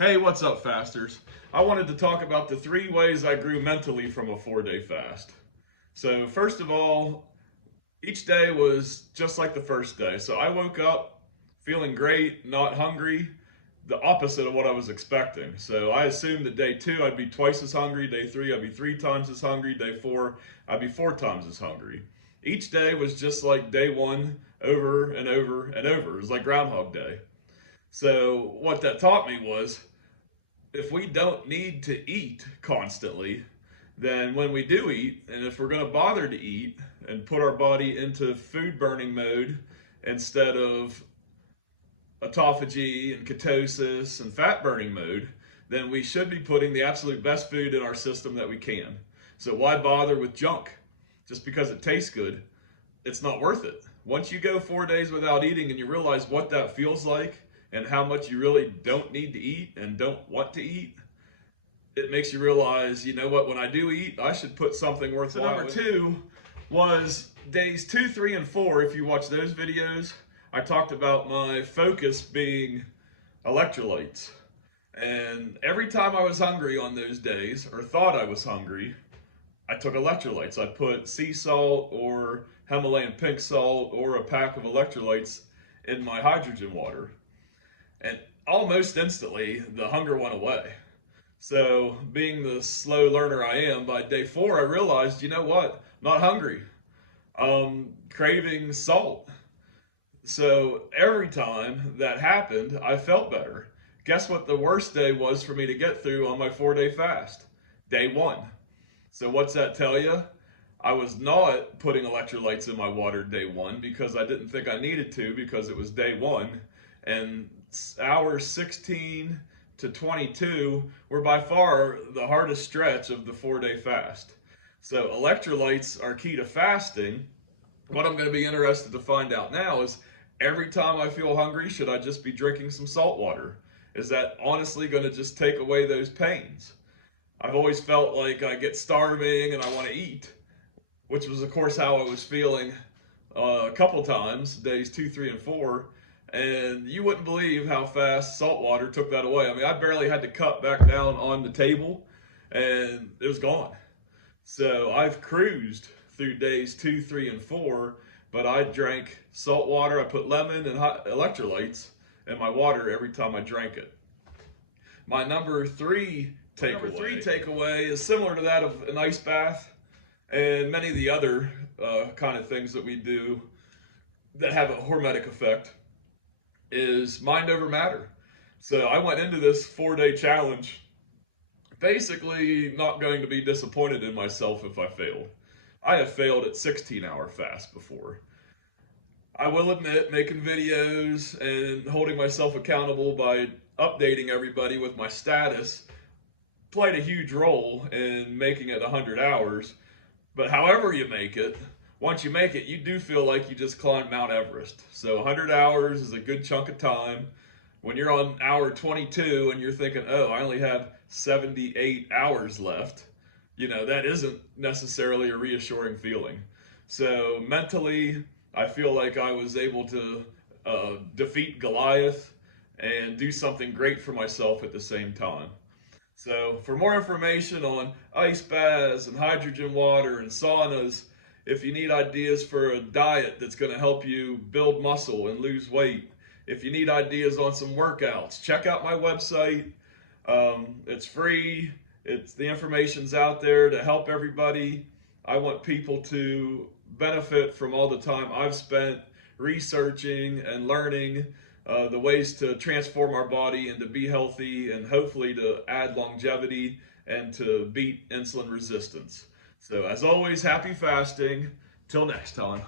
Hey, what's up, fasters? I wanted to talk about the 3 ways I grew mentally from a 4-day fast. So, first of all, each day was just like the first day. So, I woke up feeling great, not hungry, the opposite of what I was expecting. So, I assumed that day 2 I'd be twice as hungry, day 3 I'd be 3 times as hungry, day 4 I'd be 4 times as hungry. Each day was just like day 1 over and over and over. It was like Groundhog Day. So, what that taught me was if we don't need to eat constantly, then when we do eat, and if we're going to bother to eat and put our body into food burning mode instead of autophagy and ketosis and fat burning mode, then we should be putting the absolute best food in our system that we can. So why bother with junk? Just because it tastes good, it's not worth it. Once you go 4 days without eating and you realize what that feels like and how much you really don't need to eat and don't want to eat, it makes you realize, you know what, when I do eat, I should put something worthwhile. So number 2 was days 2, 3, and 4. If you watch those videos, I talked about my focus being electrolytes. And every time I was hungry on those days, or thought I was hungry, I took electrolytes. I put sea salt or Himalayan pink salt or a pack of electrolytes in my hydrogen water. And almost instantly, the hunger went away. So, being the slow learner I am, by day 4, I realized, you know what? I'm not hungry. Craving salt. So, every time that happened, I felt better. Guess what the worst day was for me to get through on my 4-day fast? Day 1. So, what's that tell you? I was not putting electrolytes in my water day 1 because I didn't think I needed to because it was day 1. And hours 16 to 22 were by far the hardest stretch of the 4-day fast. So electrolytes are key to fasting. What I'm going to be interested to find out now is every time I feel hungry, should I just be drinking some salt water? Is that honestly going to just take away those pains? I've always felt like I get starving and I want to eat, which was of course how I was feeling a couple times, days 2, 3, and 4. And you wouldn't believe how fast salt water took that away. I mean, I barely had to cut back down on the table and it was gone. So I've cruised through days 2, 3, and 4, but I drank salt water. I put lemon and hot electrolytes in my water every time I drank it. My number 3 takeaway is similar to that of an ice bath and many of the other kind of things that we do that have a hormetic effect, is mind over matter. So I went into this 4-day challenge basically not going to be disappointed in myself if I failed. I have failed at 16-hour fast before. I will admit, making videos and holding myself accountable by updating everybody with my status played a huge role in making it 100 hours. But however you make it, once you make it, you do feel like you just climbed Mount Everest. So 100 hours is a good chunk of time. When you're on hour 22 and you're thinking, oh, I only have 78 hours left, you know, that isn't necessarily a reassuring feeling. So mentally, I feel like I was able to defeat Goliath and do something great for myself at the same time. So for more information on ice baths and hydrogen water and saunas, if you need ideas for a diet that's going to help you build muscle and lose weight, if you need ideas on some workouts, check out my website. It's free. The information's out there to help everybody. I want people to benefit from all the time I've spent researching and learning the ways to transform our body and to be healthy and hopefully to add longevity and to beat insulin resistance. So as always, happy fasting. Till next time.